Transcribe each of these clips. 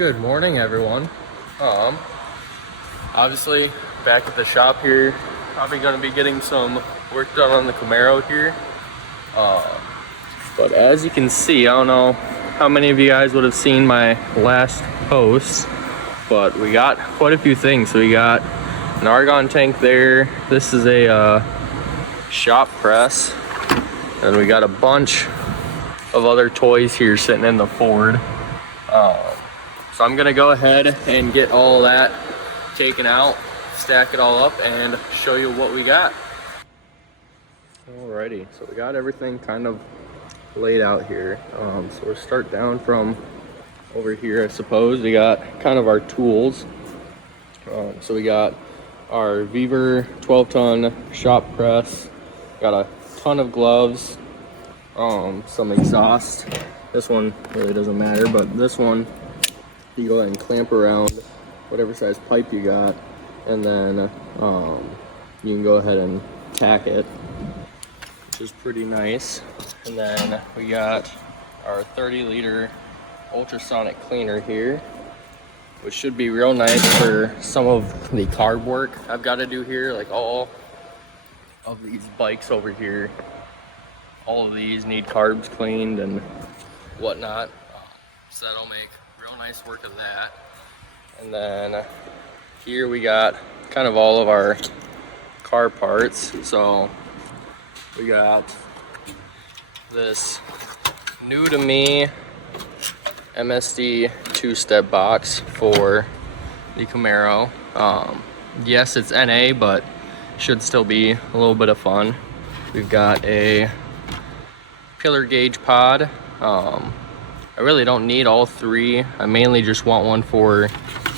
Good morning, everyone. Obviously back at the shop here. Probably going to be getting some work done on the Camaro here. But as you can see, I don't know how many of you guys would have seen my last post, but we got quite a few things. So we got an argon tank there. This is a shop press, and we got a bunch of other toys here sitting in the Ford. So I'm gonna go ahead and get all that taken out, stack it all up, and show you what we got. Alrighty, so we got everything kind of laid out here. So we'll start down from over here, I suppose. We got kind of our tools. So we got our Weaver 12-ton shop press, got a ton of gloves, some exhaust. This one really doesn't matter, but this one you go ahead and clamp around whatever size pipe you got, and then you can go ahead and tack it, which is pretty nice. And then we got our 30-liter ultrasonic cleaner here, which should be real nice for some of the carb work I've got to do here. Like all of these bikes over here, all of these need carbs cleaned and whatnot, so that'll make real nice work of that. And then here we got kind of all of our car parts. So we got this new to me MSD two-step box for the Camaro. Yes, it's NA, but should still be a little bit of fun. We've got a pillar gauge pod. I really don't need all three. I mainly just want one for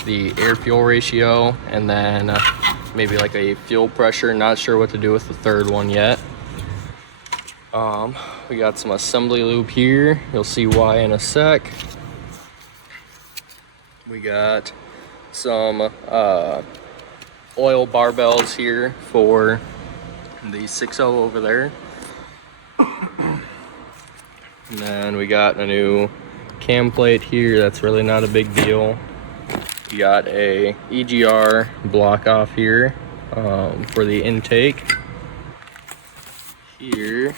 the air fuel ratio, and then maybe like a fuel pressure. Not sure what to do with the third one yet. We got some assembly lube here. You'll see why in a sec. We got some oil barbells here for the 6.0 over there. And then we got a new cam plate here. That's really not a big deal. We got a EGR block off here for the intake. Here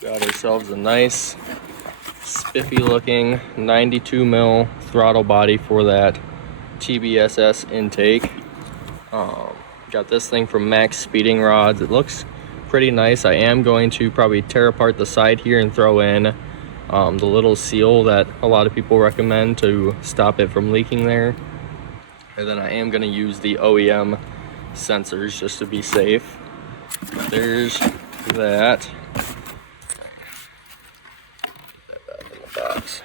got ourselves a nice spiffy looking 92 mil throttle body for that TBSS intake. Got this thing from Max Speeding Rods. It looks pretty nice. I am going to probably tear apart the side here and throw in the little seal that a lot of people recommend to stop it from leaking there. And then I am going to use the OEM sensors just to be safe. There's that. Put that back in the box.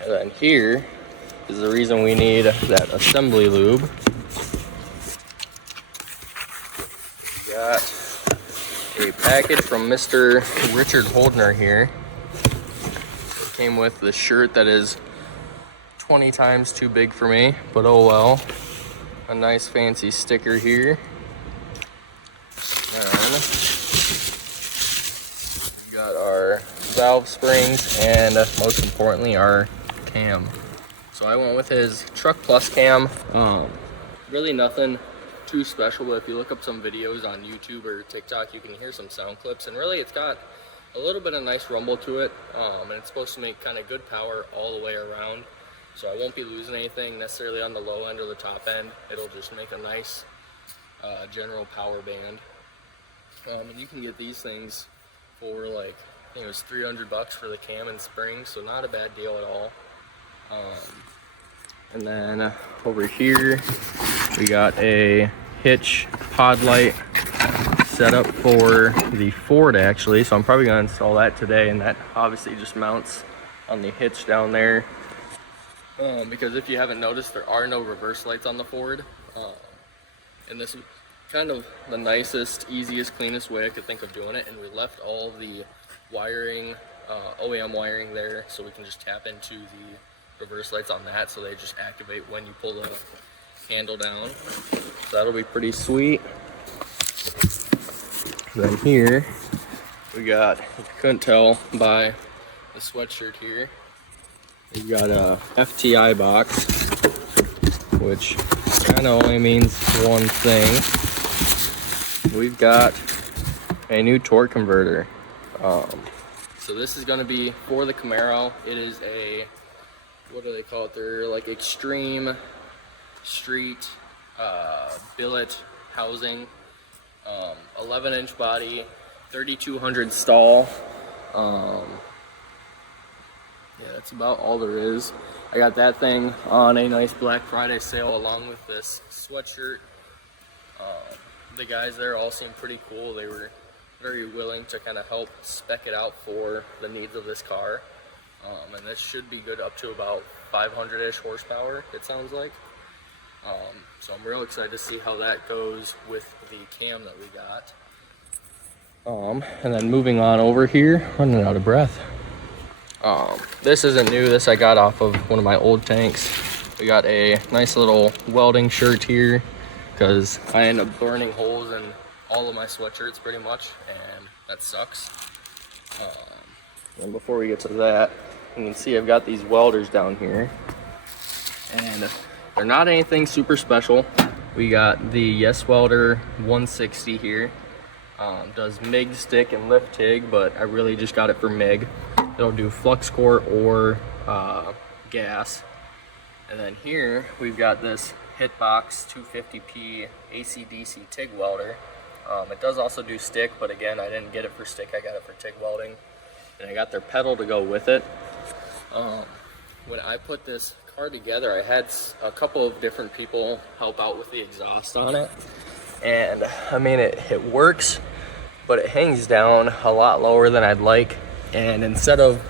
And then here is the reason we need that assembly lube. Got a package from Mr. Richard Holdner here. It came with the shirt that is 20 times too big for me, but oh well. A nice fancy sticker here. And we got our valve springs and most importantly our cam. So I went with his Truck Plus cam. Really nothing too special, but if you look up some videos on YouTube or TikTok, you can hear some sound clips, and really it's got a little bit of nice rumble to it, and it's supposed to make kind of good power all the way around. So I won't be losing anything necessarily on the low end or the top end. It'll just make a nice general power band. And you can get these things for like, I think it was $300 for the cam and springs, so not a bad deal at all. And then over here we got a hitch pod light set up for the Ford actually, so I'm probably going to install that today, and that obviously just mounts on the hitch down there, because if you haven't noticed, there are no reverse lights on the Ford, and this is kind of the nicest, easiest, cleanest way I could think of doing it. And we left all the wiring, OEM wiring there, so we can just tap into the reverse lights on that, so they just activate when you pull the handle down. So that'll be pretty sweet. Then here we got, if you couldn't tell by the sweatshirt here, we've got a FTI box, which kind of only means one thing. We've got a new torque converter. So this is going to be for the Camaro. It is a, what do they call it? They're like extreme street billet housing, 11-inch body, 3200 stall. Yeah, that's about all there is. I got that thing on a nice Black Friday sale along with this sweatshirt. The guys there all seemed pretty cool. They were very willing to kind of help spec it out for the needs of this car. And this should be good up to about 500-ish horsepower, it sounds like. So I'm real excited to see how that goes with the cam that we got. And then moving on over here, running out of breath. This isn't new. This I got off of one of my old tanks. We got a nice little welding shirt here because I end up burning holes in all of my sweatshirts pretty much, and that sucks. And before we get to that, you can see I've got these welders down here, and they're not anything super special. We got the Yes Welder 160 here. Does MIG, stick, and lift TIG, but I really just got it for MIG. It'll do flux core or gas. And then here we've got this Hitbox 250p AC/DC TIG welder. It does also do stick, but again, I didn't get it for stick, I got it for TIG welding. And I got their pedal to go with it. When I put this car together, I had a couple of different people help out with the exhaust on it. And I mean, it works, but it hangs down a lot lower than I'd like. And instead of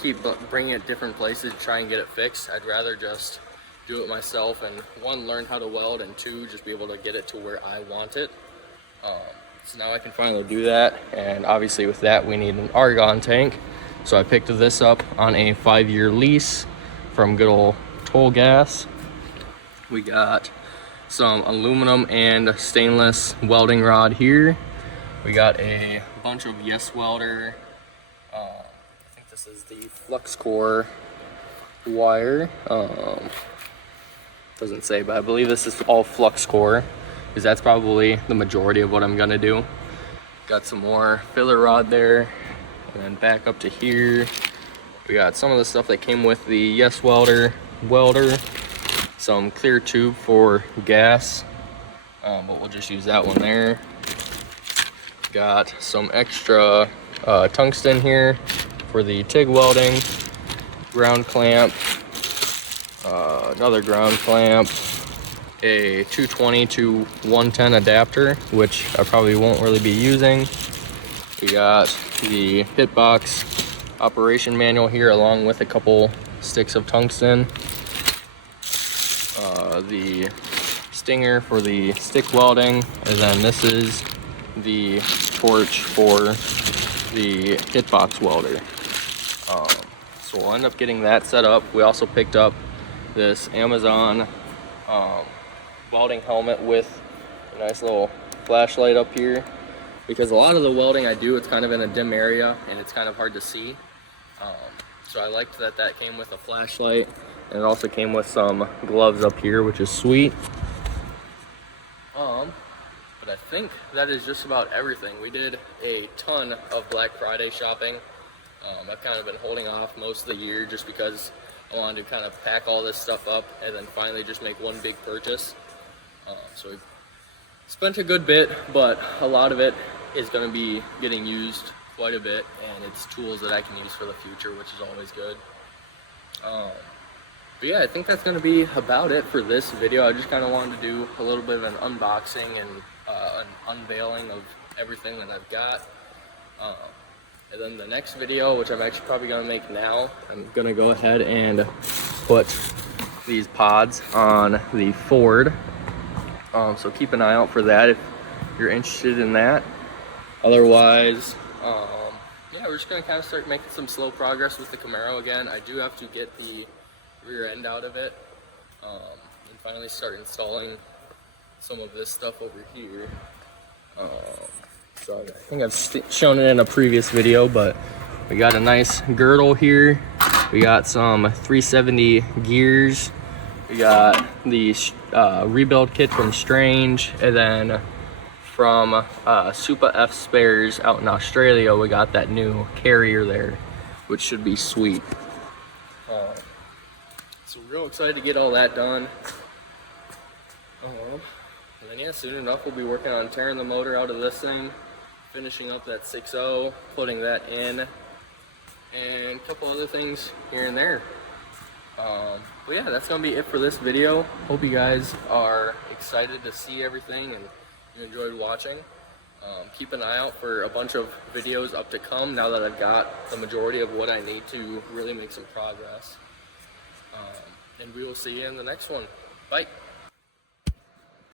keep bringing it different places to try and get it fixed, I'd rather just do it myself and one, learn how to weld, and two, just be able to get it to where I want it. So now I can finally do that, and obviously with that we need an argon tank. So I picked this up on a 5-year lease from good old Toll Gas. We got some aluminum and stainless welding rod here. We got a bunch of Yes Welder, I think this is the flux core wire. Doesn't say, but I believe this is all flux core, because that's probably the majority of what I'm gonna do. Got some more filler rod there, and then back up to here. We got some of the stuff that came with the Yes Welder welder, some clear tube for gas, but we'll just use that one there. Got some extra tungsten here for the TIG welding, ground clamp, another ground clamp, a 220 to 110 adapter, which I probably won't really be using. We got the Hitbox operation manual here along with a couple sticks of tungsten. The stinger for the stick welding, and then this is the torch for the Hitbox welder. So we'll end up getting that set up. We also picked up this Amazon welding helmet with a nice little flashlight up here, because a lot of the welding I do, it's kind of in a dim area and it's kind of hard to see. So I liked that that came with a flashlight, and it also came with some gloves up here, which is sweet. But I think that is just about everything. We did a ton of Black Friday shopping. I've kind of been holding off most of the year just because I wanted to kind of pack all this stuff up and then finally just make one big purchase. So we spent a good bit, but a lot of it is going to be getting used quite a bit, and it's tools that I can use for the future, which is always good. But yeah, I think that's going to be about it for this video. I just kind of wanted to do a little bit of an unboxing and an unveiling of everything that I've got. And then the next video, which I'm actually probably going to make now, I'm going to go ahead and put these pods on the Ford. So keep an eye out for that if you're interested in that. Otherwise, yeah, we're just going to kind of start making some slow progress with the Camaro again. I do have to get the rear end out of it and finally start installing some of this stuff over here. So I think I've shown it in a previous video, but we got a nice girdle here. We got some 370 gears. We got the rebuild kit from Strange, and then from Supa F Spares out in Australia, we got that new carrier there, which should be sweet. So real excited to get all that done. And then yeah, soon enough we'll be working on tearing the motor out of this thing, finishing up that 6.0, putting that in, and a couple other things here and there. But yeah, that's gonna be it for this video. Hope you guys are excited to see everything and you enjoyed watching. Keep an eye out for a bunch of videos up to come now that I've got the majority of what I need to really make some progress. And we will see you in the next one. Bye.